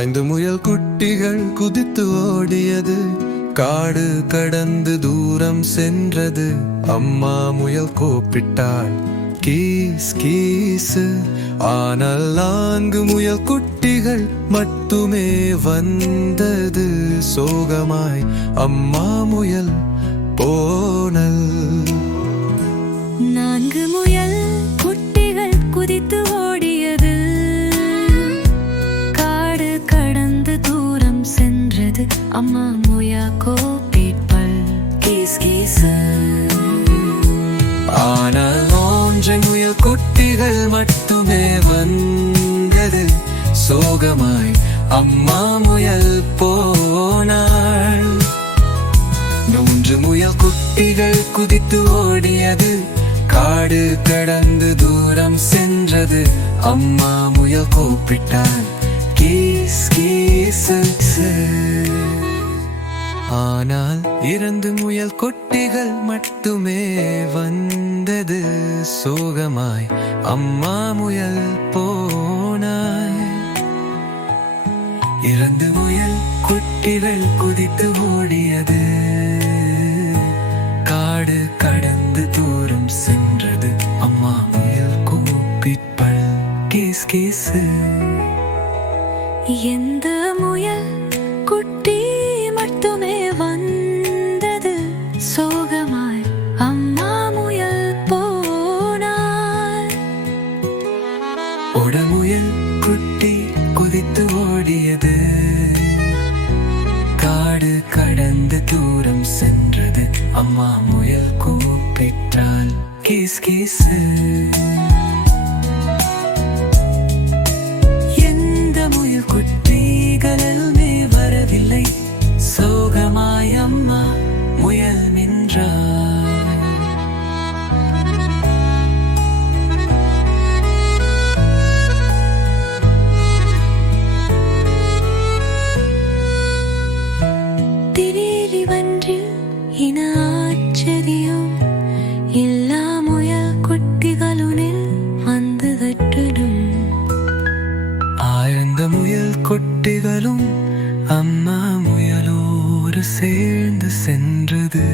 5 முயல் குட்டிகள் குதித்து ஓடியது, காடு கடந்து தூரம் சென்றது. அம்மா முயல் கூப்பிட்டாள், கீஸ் கீசு. ஆனால் 4 முயல் குட்டிகள் மட்டுமே வந்தது. சோகமாய் அம்மா முயல் போனல். 4 முயல் குட்டிகள் குதித்து ஓடியது, காடு கடந்து தூரம் சென்றது. அம்மா முயல் கூப்பிட்டாள், கீஸ் கீசு. ஆனால் 3 முயல் குட்டிகள் மட்டுமே வந்தது. சோகமாய் அம்மா முயல் போனாள். 3 முயல் குட்டிகள் குதித்து ஓடியது, காடு கடந்து தூரம் சென்றது. அம்மா முயல் கூப்பிட்டாள், கீஸ் கீசு. ஆனால் 2 முயல் குட்டிகள் மட்டுமே வந்தது. சோகமாய் அம்மா முயல் போனாள். 2 முயல் குட்டிகள் குதித்து ஓடியது, காடு கடந்து தூரம் சென்றது. அம்மா முயல் கூப்பிட்டாள், கீஸ் கீசு. எந்த முயல் குட்டி மட்டுமே வந்தது. சோகமாய் அம்மா முயல் போனாள். ஒரு முயல் குட்டி குதித்து ஓடியது, காடு கடந்து தூரம் சென்றது. அம்மா முயல் கூப்பிட்டாள், கீஸ் கீசு. எந்த முயல் குட்டிகளுமே வரவில்லை. சோகமாய் அம்மா முயல் நின்றாள். திடீரென்று இன ஆச்சரியம், எல்லா முயல் குட்டிகளுனில் வந்து கட்டிடும். 1000 முயல் குட்டிகளும் அம்மா முயலோடு சேர்ந்து சென்றது.